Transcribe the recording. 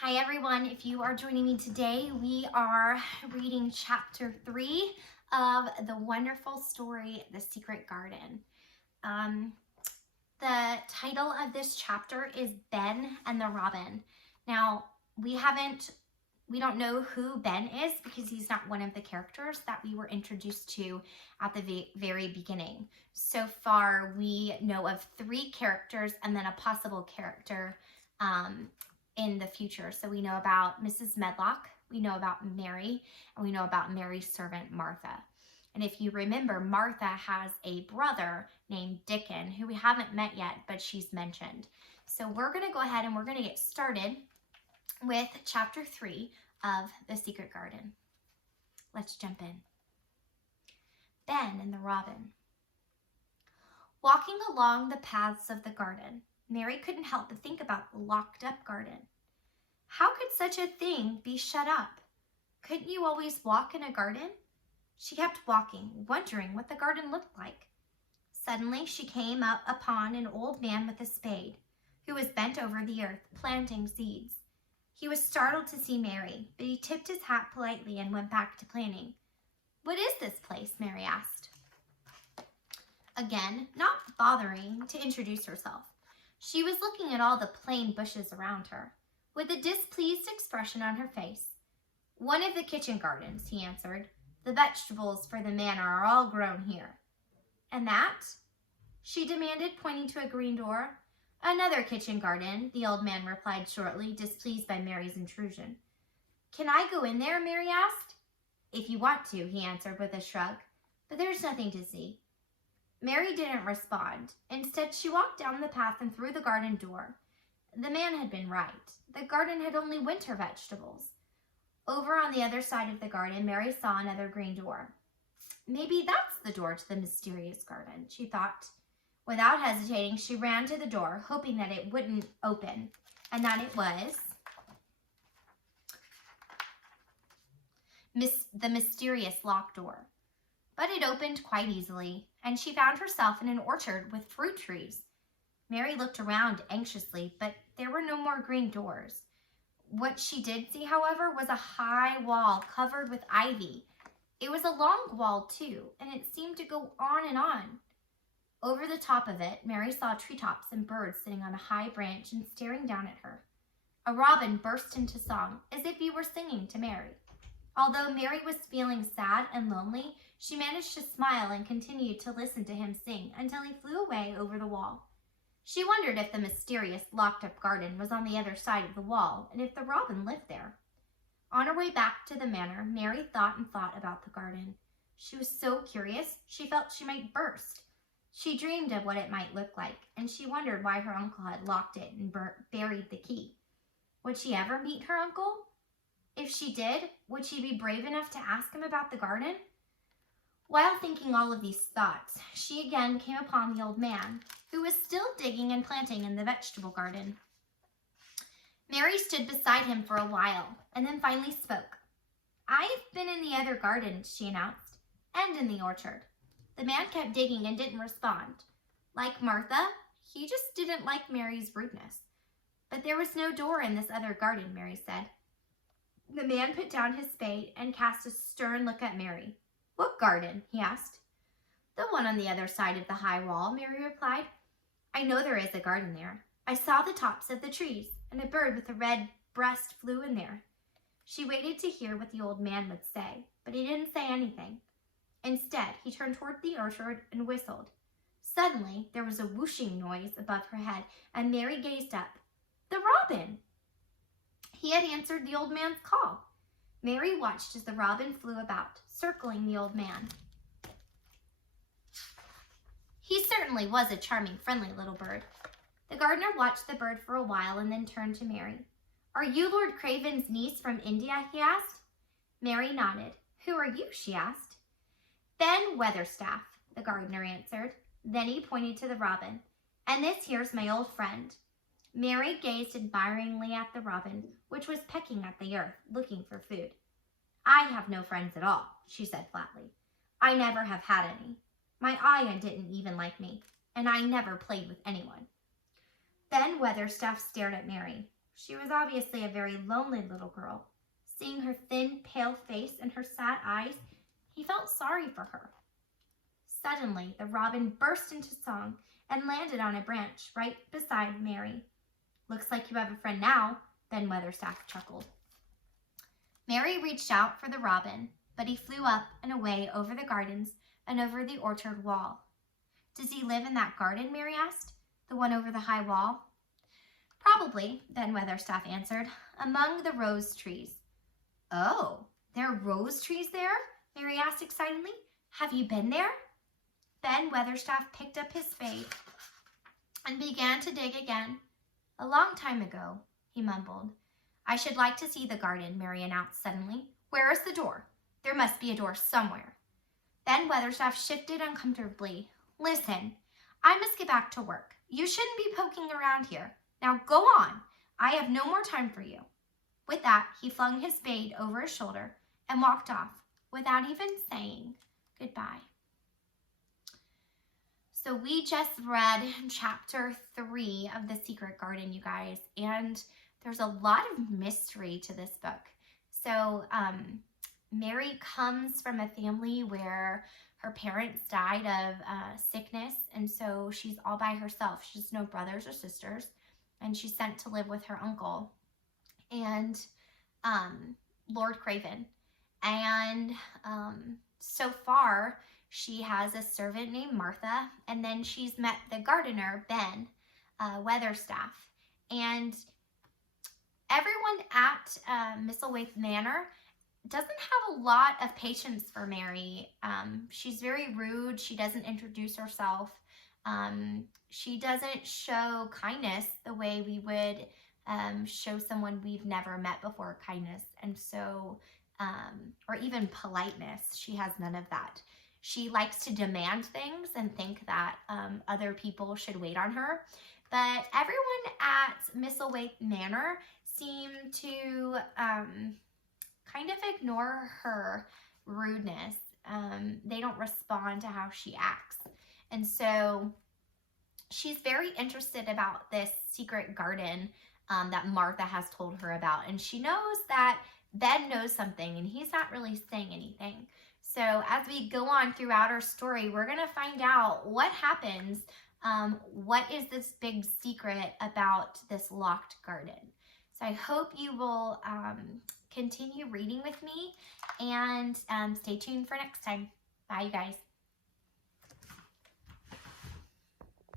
Hi everyone, if you are joining me today, we are reading chapter 3 of the wonderful story, The Secret Garden. The title of this chapter is Ben and the Robin. Now, we don't know who Ben is because he's not one of the characters that we were introduced to at the very beginning. So far, we know of 3 characters and then a possible character in the future. So we know about Mrs. Medlock, we know about Mary, and we know about Mary's servant Martha. And if you remember, Martha has a brother named Dickon who we haven't met yet, but she's mentioned. So we're going to go ahead and we're going to get started with chapter 3 of The Secret Garden. Let's jump in. Ben and the Robin. Walking along the paths of the garden, Mary couldn't help but think about the locked up garden. How could such a thing be shut up? Couldn't you always walk in a garden? She kept walking, wondering what the garden looked like. Suddenly she came up upon an old man with a spade, who was bent over the earth, planting seeds. He was startled to see Mary, but he tipped his hat politely and went back to planting. "What is this place?" Mary asked. Again, not bothering to introduce herself. She was looking at all the plain bushes around her, with a displeased expression on her face. "One of the kitchen gardens," he answered. "The vegetables for the manor are all grown here." "And that?" she demanded, pointing to a green door. "Another kitchen garden," the old man replied shortly, displeased by Mary's intrusion. "Can I go in there?" Mary asked. "If you want to," he answered with a shrug, "but there's nothing to see." Mary didn't respond. Instead, she walked down the path and through the garden door. The man had been right. The garden had only winter vegetables. Over on the other side of the garden, Mary saw another green door. "Maybe that's the door to the mysterious garden," she thought. Without hesitating, she ran to the door, hoping that it wouldn't open, and that it was the mysterious locked door. But it opened quite easily, and she found herself in an orchard with fruit trees. Mary looked around anxiously, but there were no more green doors. What she did see, however, was a high wall covered with ivy. It was a long wall, too, and it seemed to go on and on. Over the top of it, Mary saw treetops and birds sitting on a high branch and staring down at her. A robin burst into song, as if he were singing to Mary. Although Mary was feeling sad and lonely, she managed to smile and continued to listen to him sing until he flew away over the wall. She wondered if the mysterious locked-up garden was on the other side of the wall and if the robin lived there. On her way back to the manor, Mary thought and thought about the garden. She was so curious, she felt she might burst. She dreamed of what it might look like, and she wondered why her uncle had locked it and buried the key. Would she ever meet her uncle? If she did, would she be brave enough to ask him about the garden? While thinking all of these thoughts, she again came upon the old man, who was still digging and planting in the vegetable garden. Mary stood beside him for a while, and then finally spoke. "I've been in the other garden," she announced, "and in the orchard." The man kept digging and didn't respond. Like Martha, he just didn't like Mary's rudeness. "But there was no door in this other garden," Mary said. The man put down his spade and cast a stern look at Mary. "What garden?" he asked. "The one on the other side of the high wall," Mary replied. "I know there is a garden there. I saw the tops of the trees, and a bird with a red breast flew in there." She waited to hear what the old man would say, but he didn't say anything. Instead, he turned toward the orchard and whistled. Suddenly, there was a whooshing noise above her head, and Mary gazed up. The robin! He had answered the old man's call. Mary watched as the robin flew about, circling the old man. He certainly was a charming, friendly little bird. The gardener watched the bird for a while and then turned to Mary. "Are you Lord Craven's niece from India?" he asked. Mary nodded. "Who are you?" she asked. "Ben Weatherstaff," the gardener answered. Then he pointed to the robin. "And this here's my old friend." Mary gazed admiringly at the robin, which was pecking at the earth, looking for food. "I have no friends at all," she said flatly. "I never have had any. My ayah didn't even like me, and I never played with anyone." Ben Weatherstaff stared at Mary. She was obviously a very lonely little girl. Seeing her thin, pale face and her sad eyes, he felt sorry for her. Suddenly, the robin burst into song and landed on a branch right beside Mary. "Looks like you have a friend now," Ben Weatherstaff chuckled. Mary reached out for the robin, but he flew up and away over the gardens and over the orchard wall. "Does he live in that garden?" Mary asked. "The one over the high wall?" "Probably," Ben Weatherstaff answered, "among the rose trees." "Oh, there are rose trees there?" Mary asked excitedly. "Have you been there?" Ben Weatherstaff picked up his spade and began to dig again. "A long time ago," he mumbled. "I should like to see the garden," Mary announced suddenly. "Where is the door? There must be a door somewhere." Ben Weatherstaff shifted uncomfortably. "Listen, I must get back to work. You shouldn't be poking around here. Now go on. I have no more time for you." With that, he flung his spade over his shoulder and walked off without even saying goodbye. So we just read chapter 3 of The Secret Garden, you guys, and there's a lot of mystery to this book. So Mary comes from a family where her parents died of sickness, and so she's all by herself. She has no brothers or sisters, and she's sent to live with her uncle and Lord Craven. And so far, she has a servant named Martha, and then she's met the gardener, Ben Weatherstaff. And everyone at Misselthwaite Manor doesn't have a lot of patience for Mary. She's very rude. She doesn't introduce herself. She doesn't show kindness the way we would show someone we've never met before kindness. And so, or even politeness, she has none of that. She likes to demand things and think that other people should wait on her. But everyone at Misselthwaite Manor seem to kind of ignore her rudeness. They don't respond to how she acts. And so she's very interested about this secret garden that Martha has told her about. And she knows that Ben knows something and he's not really saying anything. So as we go on throughout our story, we're going to find out what happens. What is this big secret about this locked garden? So I hope you will continue reading with me and stay tuned for next time. Bye, you guys.